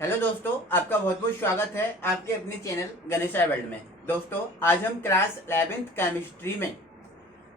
Hello दोस्तों, आपका बहुत बहुत स्वागत है आपके अपने चैनल गणेशा वर्ल्ड में। दोस्तों, आज हम क्लास 11th केमिस्ट्री में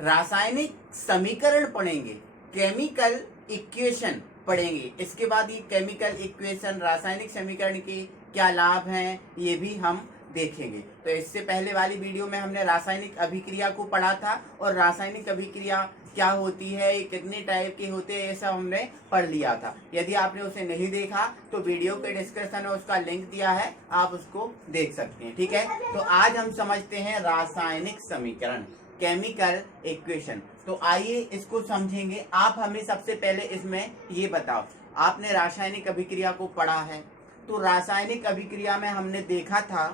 रासायनिक समीकरण पढ़ेंगे, केमिकल इक्वेशन पढ़ेंगे। इसके बाद ये केमिकल इक्वेशन, रासायनिक समीकरण के क्या लाभ हैं, ये भी हम देखेंगे। तो इससे पहले वाली वीडियो में हमने रासायनिक अभिक्रिया को पढ़ा था और रासायनिक अभिक्रिया क्या होती है, ये कितने टाइप के होते हैं, ये सब हमने पढ़ लिया था। यदि आपने उसे नहीं देखा तो वीडियो के डिस्क्रिप्शन में उसका लिंक दिया है, आप उसको देख सकते हैं। ठीक है, तो आज हम समझते हैं रासायनिक समीकरण, केमिकल इक्वेशन। तो आइए इसको समझेंगे। आप हमें सबसे पहले इसमें ये बताओ, आपने रासायनिक अभिक्रिया को पढ़ा है, तो रासायनिक अभिक्रिया में हमने देखा था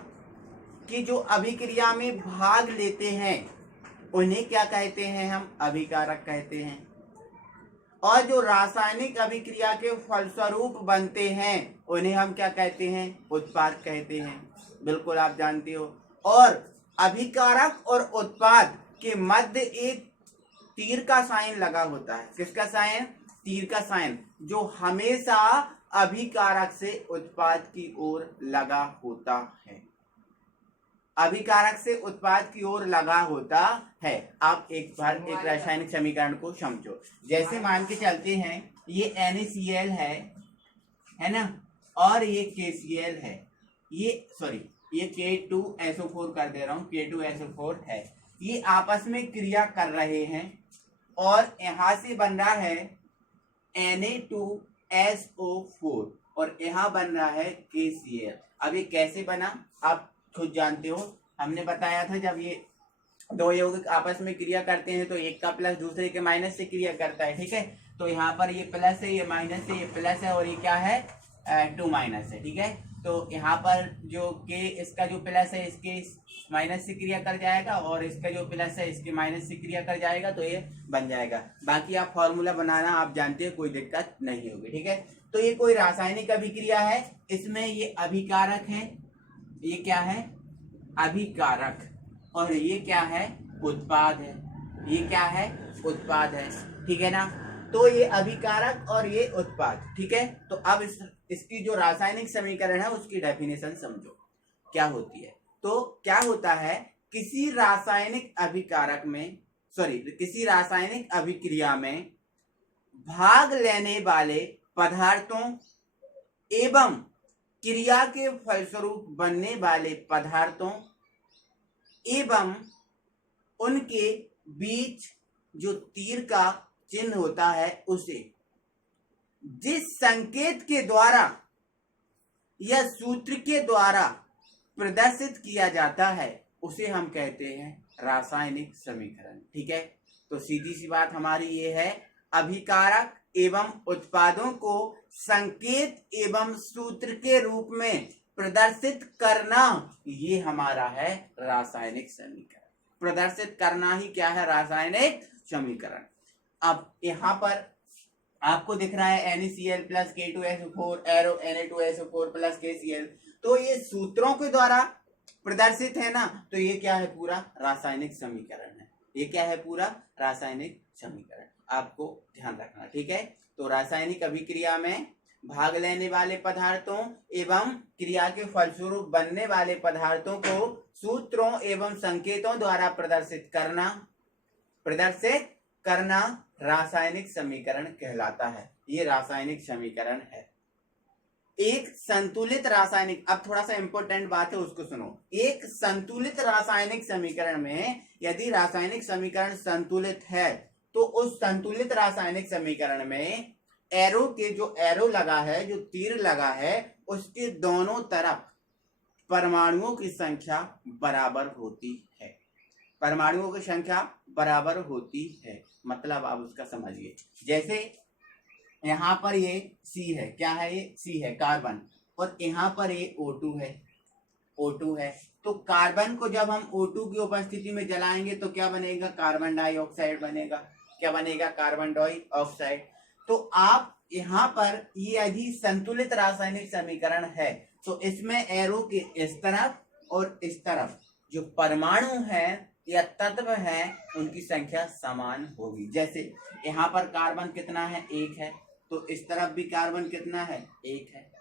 कि जो अभिक्रिया में भाग लेते हैं उन्हें क्या कहते हैं, हम अभिकारक कहते हैं। और जो रासायनिक अभिक्रिया के फलस्वरूप बनते हैं उन्हें हम क्या कहते हैं, उत्पाद कहते हैं। बिल्कुल आप जानते हो। और अभिकारक और उत्पाद के मध्य एक तीर का साइन लगा होता है। किसका साइन? तीर का साइन, जो हमेशा अभिकारक से उत्पाद की ओर लगा होता है। अभिकारक से उत्पाद की ओर लगा होता है। आप एक बार एक रासायनिक समीकरण को समझो। जैसे मान के चलते हैं ये NaCl है ना, और ये KCl है, ये K2SO4 कर दे रहा हूँ, K2SO4 है। ये आपस में क्रिया कर रहे हैं और यहां से बन रहा है Na2SO4 और यहाँ बन रहा है KCl। अब ये कैसे बना आप खुद जानते हो। हमने बताया था जब ये दो यौगिक आपस में क्रिया करते हैं तो एक का प्लस दूसरे के माइनस से क्रिया करता है। ठीक है, तो यहाँ पर ये प्लस है, ये माइनस है, ये प्लस है और ये क्या है, 2 माइनस है। ठीक है, तो यहाँ पर जो के इसका जो प्लस है इसके माइनस से क्रिया कर जाएगा और इसका जो प्लस है इसके माइनस से क्रिया कर जाएगा, तो ये बन जाएगा। बाकी आप फॉर्मूला बनाना आप जानते हो, कोई दिक्कत नहीं होगी। ठीक है, तो ये कोई रासायनिक अभिक्रिया है, इसमें ये अभिकारक है, ये क्या है, अभिकारक, और ये क्या है, उत्पाद है। ये क्या है, उत्पाद है। ठीक है ना, तो ये अभिकारक और ये उत्पाद। ठीक है, तो अब इसकी जो रासायनिक समीकरण है उसकी डेफिनेशन समझो क्या होती है। तो क्या होता है, किसी रासायनिक अभिक्रिया में भाग लेने वाले पदार्थों एवं क्रिया के फलस्वरूप बनने वाले पदार्थों एवं उनके बीच जो तीर का चिन्ह होता है उसे जिस संकेत के द्वारा या सूत्र के द्वारा प्रदर्शित किया जाता है उसे हम कहते हैं रासायनिक समीकरण। ठीक है, तो सीधी सी बात हमारी ये है, अभिकारक एवं उत्पादों को संकेत एवं सूत्र के रूप में प्रदर्शित करना, ये हमारा है रासायनिक समीकरण। प्रदर्शित करना ही क्या है, रासायनिक समीकरण। अब यहाँ पर आपको दिख रहा है NaCl plus K2SO4 arrow Na2SO4 plus KCl, तो ये सूत्रों के द्वारा प्रदर्शित है ना, तो ये क्या है, पूरा रासायनिक समीकरण है। ये क्या है, पूरा रासायनिक समीकरण, आपको ध्यान रखना। ठीक है, तो रासायनिक अभिक्रिया में भाग लेने वाले पदार्थों एवं क्रिया के फलस्वरूप बनने वाले पदार्थों को सूत्रों एवं संकेतों द्वारा प्रदर्शित करना रासायनिक समीकरण कहलाता है। ये रासायनिक समीकरण है। एक संतुलित रासायनिक, अब थोड़ा सा इंपॉर्टेंट बात है उसको सुनो। एक संतुलित रासायनिक समीकरण में यदि रासायनिक समीकरण संतुलित है तो उस संतुलित रासायनिक समीकरण में एरो के जो एरो लगा है, जो तीर लगा है, उसके दोनों तरफ परमाणुओं की संख्या बराबर होती है। परमाणुओं की संख्या बराबर होती है, मतलब आप उसका समझिए। जैसे यहाँ पर ये C है, क्या है, ये C है, कार्बन, और यहाँ पर ये O2 है। तो कार्बन को जब हम O2 की उपस्थिति में जलाएंगे तो क्या बनेगा, कार्बन डाइऑक्साइड बनेगा। क्या बनेगा, कार्बन डाइऑक्साइड। तो आप यहाँ पर ये यदि संतुलित रासायनिक समीकरण है तो इसमें एरो के इस तरफ और इस तरफ जो परमाणु है या तत्व है उनकी संख्या समान होगी। जैसे यहाँ पर कार्बन कितना है, 1 है, तो इस तरफ भी कार्बन कितना है, 1 है।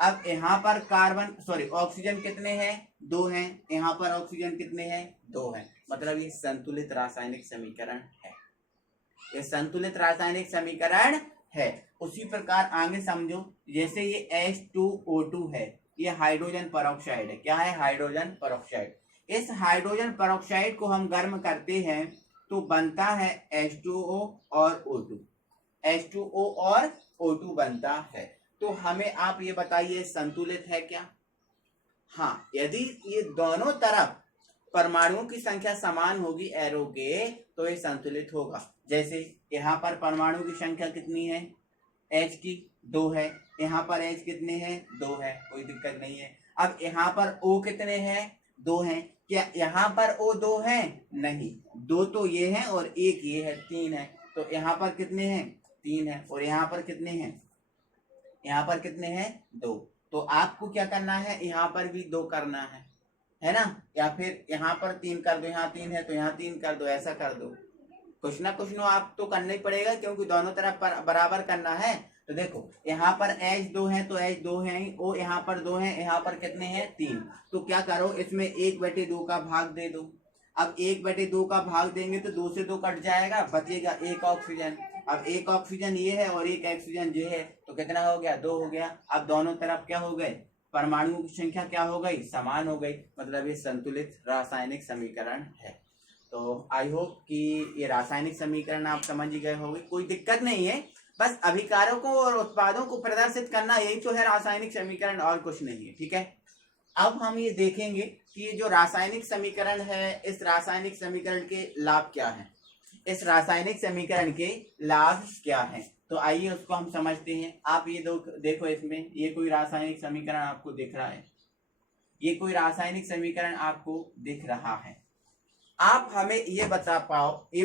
अब यहाँ पर ऑक्सीजन कितने हैं? 2 हैं। यहाँ पर ऑक्सीजन कितने हैं? 2 हैं। मतलब ये संतुलित रासायनिक समीकरण है, ये संतुलित रासायनिक समीकरण है। उसी प्रकार आगे समझो, जैसे ये H2O2 है, ये हाइड्रोजन परऑक्साइड है। क्या है? Hydrogen peroxide. इस हाइड्रोजन परऑक्साइड को हम गर्म करते हैं तो बनता है H2O और O2, H2O और O2 बनता है। तो हमें आप ये बताइए संतुलित है क्या? हाँ, यदि ये दोनों तरफ परमाणुओं की संख्या समान होगी एरो के, तो ये संतुलित होगा। जैसे यहाँ पर परमाणु की संख्या कितनी है? H की 2 है। यहाँ पर H कितने हैं? 2 है, कोई दिक्कत नहीं है। अब यहाँ पर O कितने हैं? 2 हैं। क्या यहाँ पर O 2 हैं? नहीं, 2 तो ये हैं और 1 ये है, 3 है। तो यहाँ पर कितने हैं? 3 है। और यहाँ पर कितने हैं? यहाँ पर कितने हैं? 2। तो आपको क्या करना है? यहाँ पर भी 2 करना है ना? या फिर यहाँ पर 3 कर दो, यहाँ 3 है तो यहाँ 3 कर दो, ऐसा कर दो। कुछ ना कुछ आप तो करना ही पड़ेगा, क्योंकि दोनों तरफ बराबर करना है। तो देखो यहाँ पर H 2 है तो H 2 है, O यहाँ पर 2 है, यहाँ पर कितने हैं? 3। तो क्या करो, इसमें 1/2 का भाग दे दो। अब 1/2 का भाग देंगे तो 2 से 2 कट जाएगा, बचेगा 1 ऑक्सीजन। अब 1 ऑक्सीजन ये है और 1 ऑक्सीजन ये है, तो कितना हो गया? 2 हो गया। अब दोनों तरफ क्या हो गए? परमाणुओं की संख्या क्या हो गई? समान हो गई। मतलब ये संतुलित रासायनिक समीकरण है। तो आई होप कि ये रासायनिक समीकरण आप समझ गए होंगे, कोई दिक्कत नहीं है। बस अभिकारकों और उत्पादों को प्रदर्शित करना, यही तो है रासायनिक समीकरण, और कुछ नहीं है। ठीक है, अब हम ये देखेंगे कि ये जो रासायनिक समीकरण है, इस रासायनिक समीकरण के लाभ क्या हैं, इस रासायनिक समीकरण के लाभ क्या हैं। तो आइए उसको हम समझते हैं। आप ये देखो, इसमें ये कोई रासायनिक समीकरण आपको दिख रहा है, ये कोई रासायनिक समीकरण आपको दिख रहा है। आप हमें ये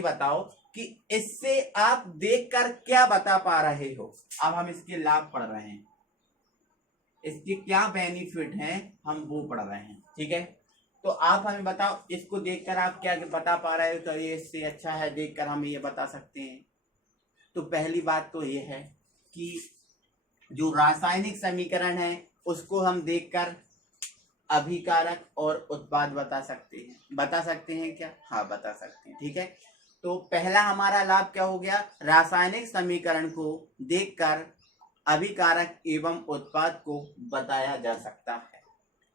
बताओ कि इससे आप देखकर क्या बता पा रहे हो। अब हम इसके लाभ पढ़ रहे हैं, इसके क्या बेनिफिट हैं, हम वो पढ़ रहे हैं। ठीक है, तो आप हमें बताओ, इसको देखकर आप क्या बता पा रहे हो? तो ये इससे अच्छा है, देखकर हम ये बता सकते हैं। तो पहली बात तो ये है कि जो रासायनिक समीकरण है उसको हम देखकर अभिकारक और उत्पाद बता सकते हैं क्या? हाँ, बता सकते हैं। ठीक है, तो पहला हमारा लाभ क्या हो गया? रासायनिक समीकरण को देखकर अभिकारक एवं उत्पाद को बताया जा सकता है।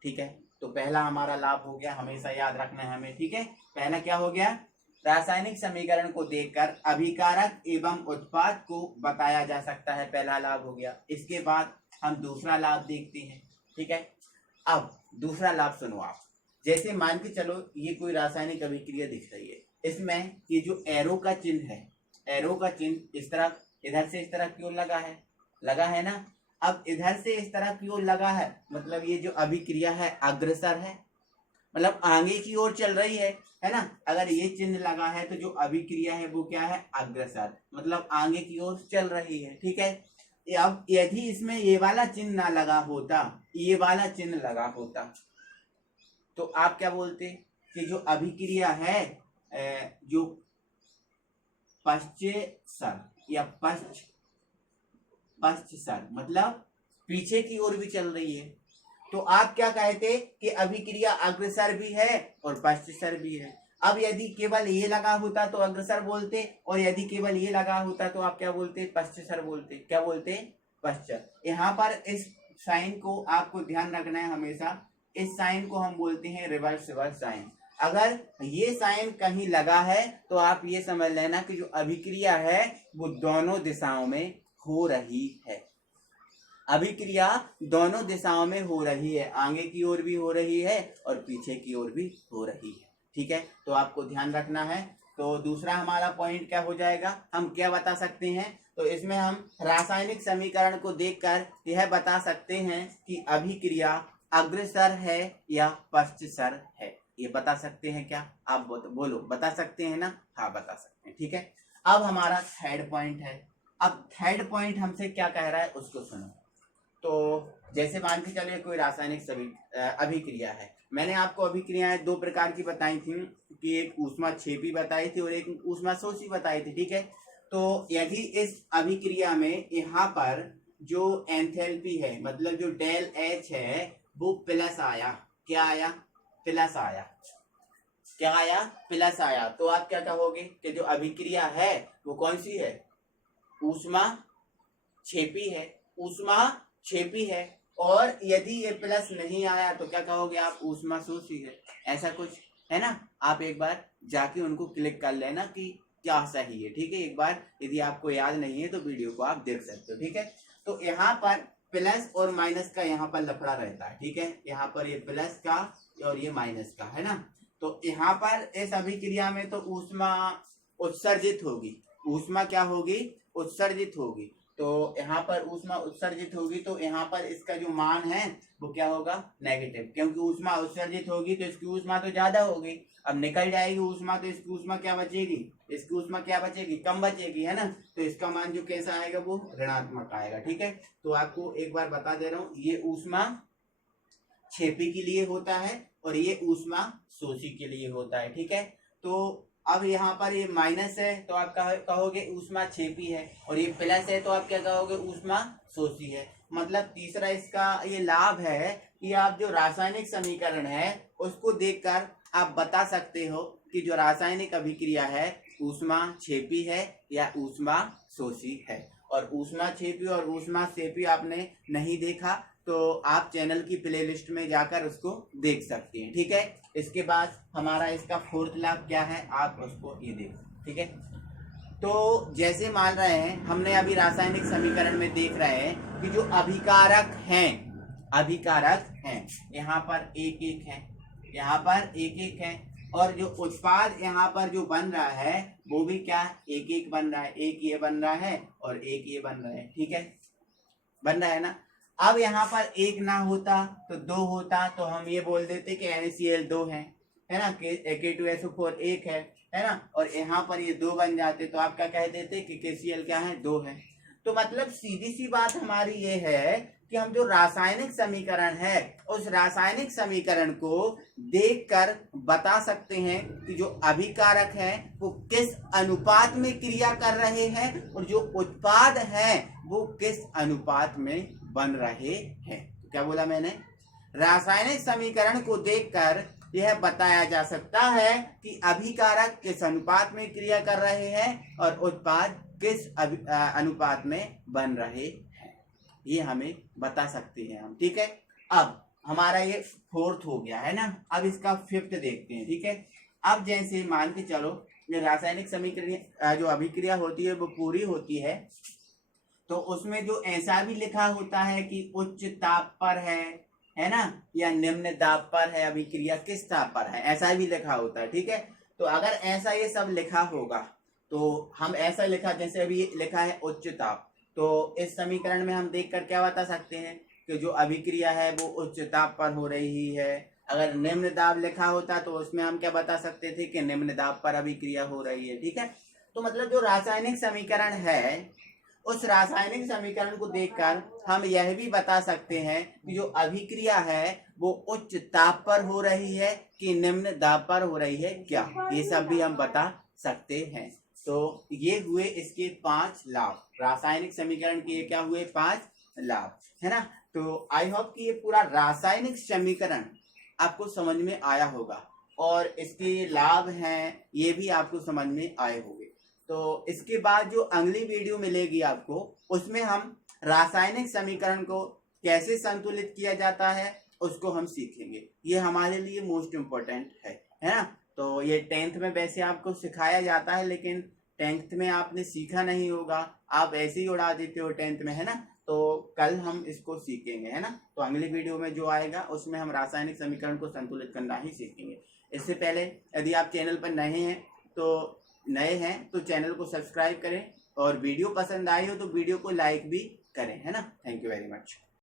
ठीक है, तो पहला हमारा लाभ हो गया, हमेशा याद रखना है हमें। ठीक है, पहला क्या हो गया? रासायनिक समीकरण को देखकर अभिकारक एवं उत्पाद को बताया जा सकता है, पहला लाभ हो गया। इसके बाद हम दूसरा लाभ देखते हैं। ठीक है, अब दूसरा लाभ सुनो आप। जैसे मान के चलो ये कोई रासायनिक अभिक्रिया दिख रही है, इसमें ये जो एरो का चिन्ह है, एरो का चिन्ह इस तरह, इधर से इस तरह की ओर लगा है ना। अब इधर से इस तरह की ओर लगा है, मतलब ये जो अभिक्रिया है अग्रसर है, मतलब आगे की ओर चल रही है ना। अगर ये चिन्ह लगा है तो जो अभिक्रिया है वो क्या है? अग्रसर, मतलब आगे की ओर चल रही है। ठीक है, अब यदि इसमें ये वाला चिन्ह ना लगा होता, ये वाला चिन्ह लगा होता, तो आप क्या बोलते कि जो अभिक्रिया है, जो पश्चसर या पश्चसर, मतलब पीछे की ओर भी चल रही है, तो आप क्या कहते कि अभिक्रिया अग्रसर भी है और पश्चसर भी है। अब यदि केवल ये लगा होता तो अग्रसर बोलते, और यदि केवल ये लगा होता तो आप क्या बोलते? पश्चसर बोलते। क्या बोलते? पश्चर। यहाँ पर इस साइन को आपको ध्यान रखना है हमेशा, इस साइन को हम बोलते हैं रिवर्स साइन। अगर ये साइन कहीं लगा है तो आप ये समझ लेना कि जो अभिक्रिया है वो दोनों दिशाओं में हो रही है, अभिक्रिया दोनों दिशाओं में हो रही है, आगे की ओर भी हो रही है और पीछे की ओर भी हो रही है। ठीक है, तो आपको ध्यान रखना है। तो दूसरा हमारा पॉइंट क्या हो जाएगा? हम क्या बता सकते हैं? तो इसमें हम रासायनिक समीकरण को देखकर यह बता सकते हैं कि अभिक्रिया अग्रसर है या पश्चसर है। ये बता सकते हैं क्या? आप बोलो, बता सकते हैं ना? हाँ, बता सकते हैं। ठीक है, अब हमारा थर्ड पॉइंट है। अब थर्ड पॉइंट हमसे क्या कह रहा है उसको सुनो। तो जैसे मान के चलिए कोई रासायनिक अभिक्रिया है, मैंने आपको अभिक्रियाएं 2 प्रकार की बताई थी, कि एक ऊष्माक्षेपी बताई थी और एक ऊष्माशोषी बताई थी। ठीक है, तो यदि इस अभिक्रिया में यहाँ पर जो एंथैल्पी है, मतलब जो डेल एच है वो प्लस आया। क्या आया? प्लस आया। क्या आया? प्लस आया। तो आप क्या कहोगे कि जो अभिक्रिया है वो कौन सी है? ऊष्मा क्षेपी है। ऊष्मा क्षेपी है। और यदि ये प्लस नहीं आया तो क्या कहोगे आप? ऊष्मा शोषी है। ऐसा कुछ है ना। आप एक बार जाके उनको क्लिक कर लेना कि क्या सही है, ठीक है। एक बार यदि आपको याद नहीं है तो वीडियो को आप देख सकते हो, ठीक है। तो यहाँ पर प्लस और माइनस का यहाँ पर लफड़ा रहता है, ठीक है। यहाँ पर ये प्लस का और ये माइनस का है ना। तो यहाँ पर इस अभिक्रिया में तो ऊष्मा उत्सर्जित होगी। ऊष्मा क्या होगी? उत्सर्जित होगी। तो यहाँ पर ऊष्मा उत्सर्जित होगी तो यहाँ पर इसका जो मान है वो क्या होगा? नेगेटिव, क्योंकि ऊष्मा उत्सर्जित होगी तो इसकी ऊष्मा तो ज्यादा होगी। अब निकल जाएगी ऊष्मा तो इसकी ऊष्मा क्या बचेगी? इसकी ऊष्मा क्या बचेगी? कम बचेगी, है ना। तो इसका मान जो कैसा आएगा? वो ऋणात्मक आएगा, ठीक है। तो आपको एक बार बता दे रहा हूँ, ये ऊष्मा क्षेपी के लिए होता है और ये ऊष्मा शोषी के लिए होता है, ठीक है। तो अब यहाँ पर ये माइनस है तो आप कहोगे ऊष्मा क्षेपी है, और ये प्लस है तो आप क्या कहोगे? ऊष्मा शोषी है। मतलब तीसरा इसका ये लाभ है कि आप जो रासायनिक समीकरण है उसको देखकर आप बता सकते हो कि जो रासायनिक अभिक्रिया है ऊष्मा क्षेपी है या ऊष्मा शोषी है। और ऊष्मा क्षेपी और ऊष्मा क्षेपी आपने नहीं देखा तो आप चैनल की प्लेलिस्ट में जाकर उसको देख सकते हैं, ठीक है। इसके बाद हमारा इसका फोर्थ लाभ क्या है आप उसको ये देखो, ठीक है। तो जैसे मान रहे हैं हमने अभी रासायनिक समीकरण में देख रहे हैं कि जो अभिकारक हैं यहाँ पर एक एक है, यहाँ पर एक एक है, और जो उत्पाद यहाँ पर जो बन रहा है वो भी क्या? एक एक बन रहा है। एक ये बन रहा है और एक ये बन रहा है, ठीक है। बन रहा है ना। अब यहाँ पर एक ना होता तो दो होता तो हम ये बोल देते कि NaCl 2 है ना, K2SO4 एक है ना। और यहाँ पर ये दो बन जाते तो आप क्या कह देते कि KCl क्या है? 2 है। तो मतलब सीधी सी बात हमारी ये है कि हम जो रासायनिक समीकरण है उस रासायनिक समीकरण को देखकर बता सकते हैं कि जो अभिकारक है वो किस अनुपात में क्रिया कर रहे हैं और जो उत्पाद है वो किस अनुपात में बन रहे हैं। तो क्या बोला मैंने? रासायनिक समीकरण को देखकर यह बताया जा सकता है कि अभिकारक किस अनुपात में क्रिया कर रहे हैं और उत्पाद किस अनुपात में बन रहे हैं, ये हमें बता सकते हैं हम, ठीक है। अब हमारा ये फोर्थ हो गया है ना। अब इसका फिफ्थ देखते हैं, ठीक है। अब जैसे मान के चलो ये रासायनिक समीकरण जो अभिक्रिया होती है वो पूरी होती है तो उसमें जो ऐसा भी लिखा होता है कि उच्च ताप पर है ना, या निम्न दाब पर है अभिक्रिया, किस ताप पर है, ऐसा भी लिखा होता है, ठीक है। तो अगर ऐसा ये सब लिखा होगा तो हम ऐसा लिखा, जैसे अभी लिखा है उच्च ताप, तो इस समीकरण में हम देखकर क्या बता सकते हैं कि जो अभिक्रिया है वो उच्च ताप पर हो रही है। अगर निम्न दाब लिखा होता तो उसमें हम क्या बता सकते थे कि निम्न दाब पर अभिक्रिया हो रही है, ठीक है। तो मतलब जो रासायनिक समीकरण है उस रासायनिक समीकरण को देखकर हम यह भी बता सकते हैं कि जो अभिक्रिया है वो उच्च ताप पर हो रही है कि निम्न दाब पर हो रही है, क्या, ये सब भी हम बता सकते हैं। तो ये हुए इसके 5 लाभ। रासायनिक समीकरण के क्या हुए? 5 लाभ, है ना। तो आई होप कि ये पूरा रासायनिक समीकरण आपको समझ में आया होगा और इसके लाभ हैं ये भी आपको समझ में आए होंगे। तो इसके बाद जो अगली वीडियो मिलेगी आपको उसमें हम रासायनिक समीकरण को कैसे संतुलित किया जाता है उसको हम सीखेंगे। ये हमारे लिए मोस्ट इम्पोर्टेंट है ना। तो ये 10th में वैसे आपको सिखाया जाता है लेकिन 10th में आपने सीखा नहीं होगा, आप ऐसे ही उड़ा देते हो 10th में, है ना। तो कल हम इसको सीखेंगे, है ना। तो अगली वीडियो में जो आएगा उसमें हम रासायनिक समीकरण को संतुलित करना ही सीखेंगे। इससे पहले यदि आप चैनल पर नए हैं तो चैनल को सब्सक्राइब करें और वीडियो पसंद आई हो तो वीडियो को लाइक भी करें, है ना। Thank you very much.